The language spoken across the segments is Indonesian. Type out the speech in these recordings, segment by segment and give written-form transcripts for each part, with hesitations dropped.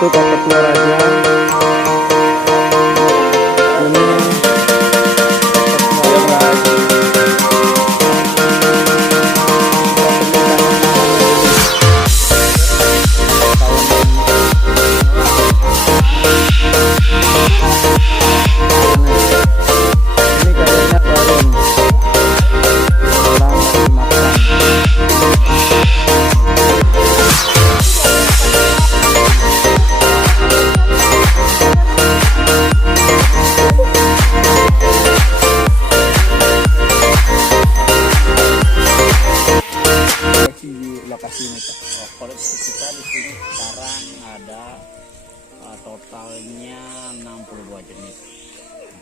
itu Pak Ketua Raja. Ini yang lagi ini kayaknya baru lama dimakan. Lokasi ini Pak. Kalau kita di sini sekarang ada totalnya 62 jenis,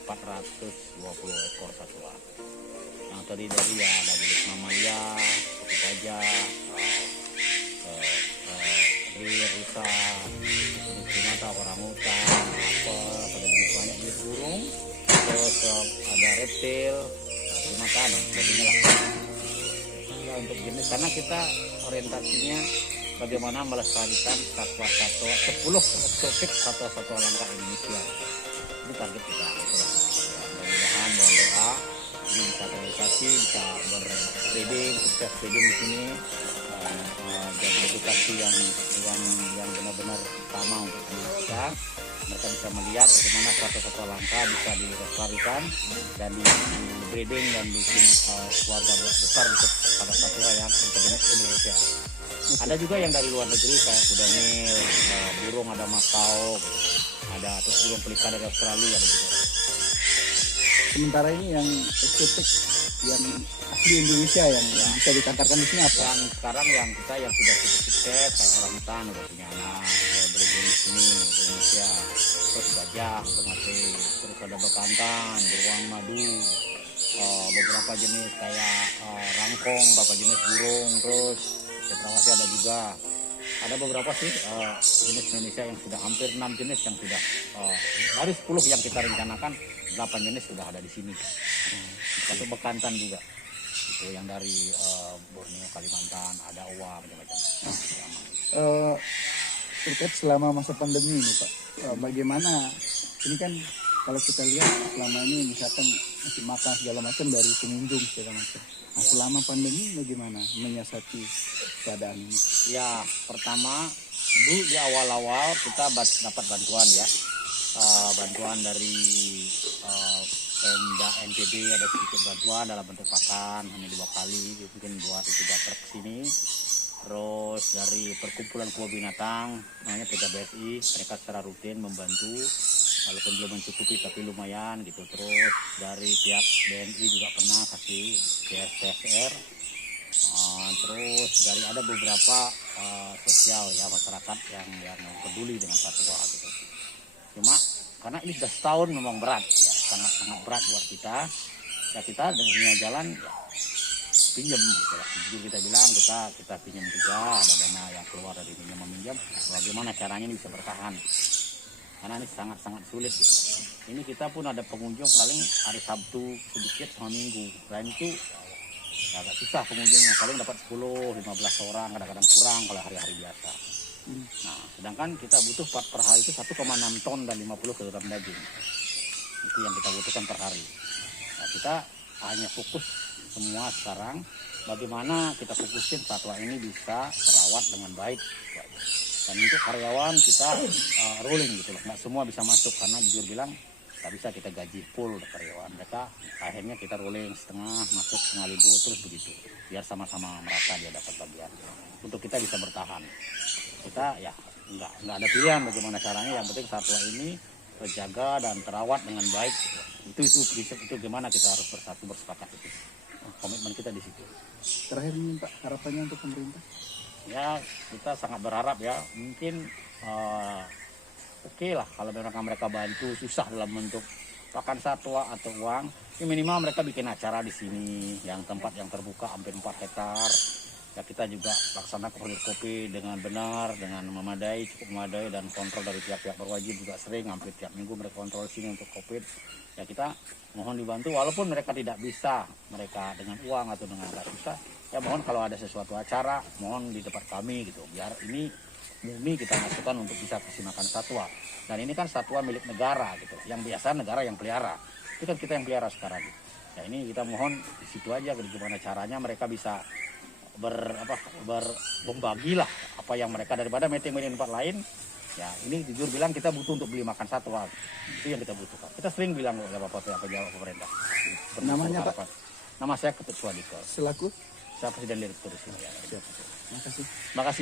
420 ekor satwa. Yang terdiri dari ya ada jenis mamalia, seperti gajah, rusa, jenis primata, orangutan, apel, ada jenis banyak jenis burung, terus ada reptil, primata, dan sebagainya lah. Untuk jenis karena kita orientasinya bagaimana melestarikan satwa-satwa 10 eksotik satwa-satwa langka Indonesia. Ini target kita. Mudah-mudahan mohon doa ini bisa terrealisasi, bisa berbreeding, sukses breeding di sini, jadi edukasi yang benar-benar utama untuk kita. Mereka bisa melihat bagaimana satwa-satwa langka bisa dilestarikan dan di breeding dan bikin keluarga besar untuk pada satwa yang endemik Indonesia. Ada juga yang dari luar negeri kayak kuda nil, burung ada makau, ada terus burung pelikan dari Australia ada juga. Sementara ini yang eksotik yang asli Indonesia yang bisa dikantarkan di sini apa? Yang sekarang yang kita yang sudah cukup sukses kayak orangutan udah punya anak, breeding di sini Indonesia. Terus gajah, mati, terus ada bekantan, beruang madu, beberapa jenis kayak rangkong, beberapa jenis burung, terus cendrawasih ada juga. Ada beberapa sih jenis Indonesia yang sudah hampir 6 jenis yang sudah dari 10 yang kita rencanakan 8 jenis sudah ada di sini. Satu bekantan juga. Itu yang dari Borneo, Kalimantan, ada owa macam-macam. Terkait selama masa pandemi ini Pak, bagaimana ini kan kalau kita lihat selama ini misalkan masih makan segala macam dari pengunjung segala macam. Nah, selama pandemi bagaimana menyiasati keadaan ini? Ya, pertama dulu di awal-awal kita dapat bantuan ya, bantuan dari Pemda NTB, ada sedikit bantuan dalam bentuk pakan hanya 2 kali, mungkin buat 3 truk sini. Terus dari perkumpulan kebun binatang namanya PKBSI, mereka secara rutin membantu walaupun belum mencukupi tapi lumayan gitu. Terus dari pihak BNI juga pernah kasih CSR. Terus dari ada beberapa sosial ya masyarakat yang peduli dengan satwa gitu. Cuma karena ini sudah setahun memang berat ya, sangat berat buat kita. Ya kita dengan jalan ya, pinjam gitu lah. Jujur kita bilang kita pinjam juga, ada dana yang keluar dari pinjam meminjam. Bagaimana caranya ini bisa bertahan? Karena ini sangat sulit gitu. Ini kita pun ada pengunjung paling hari Sabtu sedikit sama Minggu. Lain itu ya, agak susah pengunjungnya, paling dapat 10-15 orang, kadang-kadang kurang kalau hari-hari biasa. Nah, sedangkan kita butuh per hari itu 1,6 ton dan 50 kg daging. Itu yang kita butuhkan per hari. Nah, kita hanya fokus semua sekarang bagaimana kita fokusin satwa ini bisa terawat dengan baik. Dan untuk karyawan kita rolling gitu loh, nggak semua bisa masuk karena jujur bilang nggak bisa kita gaji full karyawan. Mereka akhirnya kita rolling setengah masuk, setengah libur terus begitu, biar sama-sama merata dia dapat bagian. Untuk kita bisa bertahan, kita ya nggak ada pilihan bagaimana caranya. Yang penting satwa ini terjaga dan terawat dengan baik. Itu gimana kita harus bersatu bersepakat itu. Komitmen kita di situ. Terakhir ini Pak, harapannya untuk pemerintah? Ya kita sangat berharap ya, mungkin oke lah kalau mereka bantu, susah dalam bentuk pakan satwa atau uang, ya minimal mereka bikin acara di sini yang tempat yang terbuka hampir 4 hektar. Ya kita juga laksanakan hilir kopi dengan benar, dengan memadai, cukup memadai, dan kontrol dari pihak-pihak berwajib juga sering, hampir tiap minggu mereka kontrol sini untuk COVID. Ya kita mohon dibantu, walaupun mereka tidak bisa, mereka dengan uang atau dengan agak susah, ya mohon kalau ada sesuatu acara, mohon di tempat kami gitu, biar ini murni kita masukkan untuk bisa kasih makan satwa. Dan ini kan satwa milik negara gitu. Yang biasa negara yang pelihara. Itu kan kita yang pelihara sekarang. Gitu. Ya ini kita mohon di situ aja gimana caranya mereka bisa berbagi lah apa yang mereka daripada meeting-meeting tempat lain. Ya ini jujur bilang kita butuh untuk beli makan satwa. Itu yang kita butuhkan. Kita sering bilang ya Bapak apa jawab pemerintah. Namanya Pak? Nama saya Ketut Swadiko. Selaku? Saya Presiden Direktur di sini ya. Makasih. Makasih.